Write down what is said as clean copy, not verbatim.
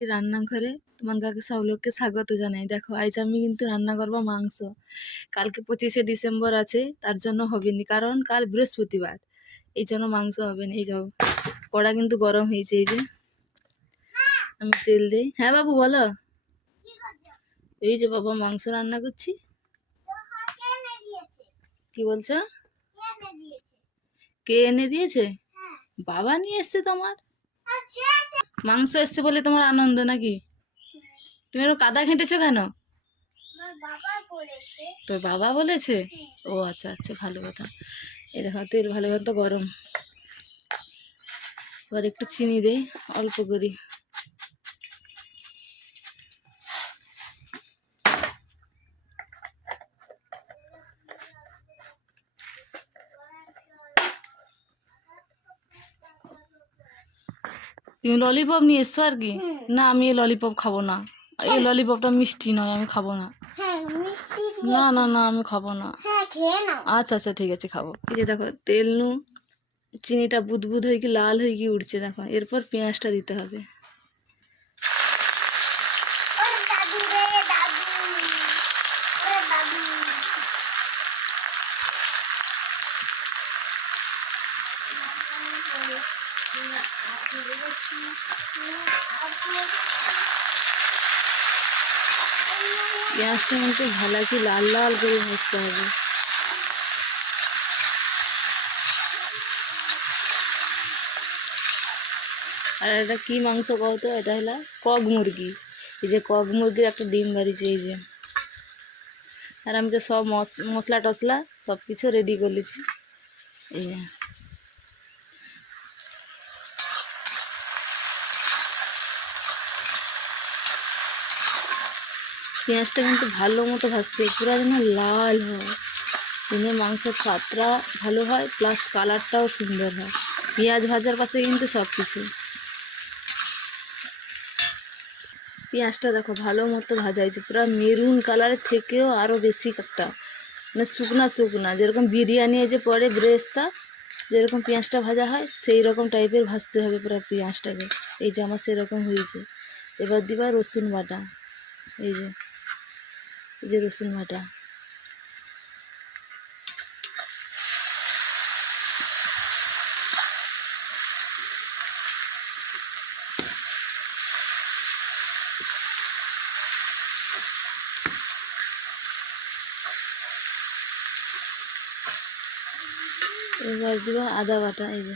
রান্নাঘরে তোমাদেরকে সব লোককে স্বাগত জানাই। দেখো আজ আমি কিন্তু রান্না করবো মাংস। কালকে 25শে ডিসেম্বর আছে, তার জন্য হবেনি, কারণ কাল বৃহস্পতিবার, এই জন্য মাংস হবে না। এই যাও, কড়া কিন্তু গরম হয়েছে। এই যে আমি তেল দিই। হ্যাঁ বাবু বলো। এই যে বাবা মাংস রান্না করছি। কি বলছো? কে এনে দিয়েছে? বাবা নিয়ে এসছে তোমার? মাংস এসছে বলে তোমার আনন্দ নাকি? তুমি আরো কাদা ঘেঁটেছো কেন? তোর বাবা বলেছে? ও আচ্ছা আচ্ছা, ভালো কথা। এই দেখো তেল ভালো মতো গরম। এবার একটু চিনি দেই অল্প করে। তুমি ললিপপ নিয়ে এসছো আর কি? না আমি এই ললিপপ খাবো না। এই ললিপপটা মিষ্টি নয়, আমি খাবো না। না না না, আমি খাবো না। আচ্ছা আচ্ছা ঠিক আছে, খাবো। এই যে দেখো তেল নু চিনিটা বুদবুদ হয়ে কি লাল হয়ে কি উঠছে, দেখো। এরপর পেঁয়াজটা দিতে হবে। পেঁয়াজটা কিন্তু ভালো কি লাল লাল করে ভাজতে হবে। আর এটা কি মাংস কও তো? এটা হলো কক মুরগি। এই যে কক মুরগির একটা ডিম বাড়িছে এই যে। আর আমি তো সব মশলা টসলা সব কিছু রেডি করেছি। এই যে পেঁয়াজটা কিন্তু ভালো মতো ভাজতে, পুরো যেন লাল হয়, যেন মাংসের স্বাদটা ভালো হয়, প্লাস কালারটাও সুন্দর হয়। পেঁয়াজ ভাজার পাশে কিন্তু সব কিছু। পেঁয়াজটা দেখো ভালো মতো ভাজা হয়েছে, পুরো মেরুন কালারের থেকেও আরও বেশি একটা, মানে শুকনা শুকনা, যেরকম বিরিয়ানি যে পরে ব্রেস্তা যেরকম পেঁয়াজটা ভাজা হয় সেই রকম টাইপের ভাজতে হবে পুরো পেঁয়াজটাকে। এই যে আমার সেরকম হয়েছে। এবার দিবা রসুন বাটা। এই যে এই যে রসুন বাটা। এবার দিবা আদা বাটা। এই যে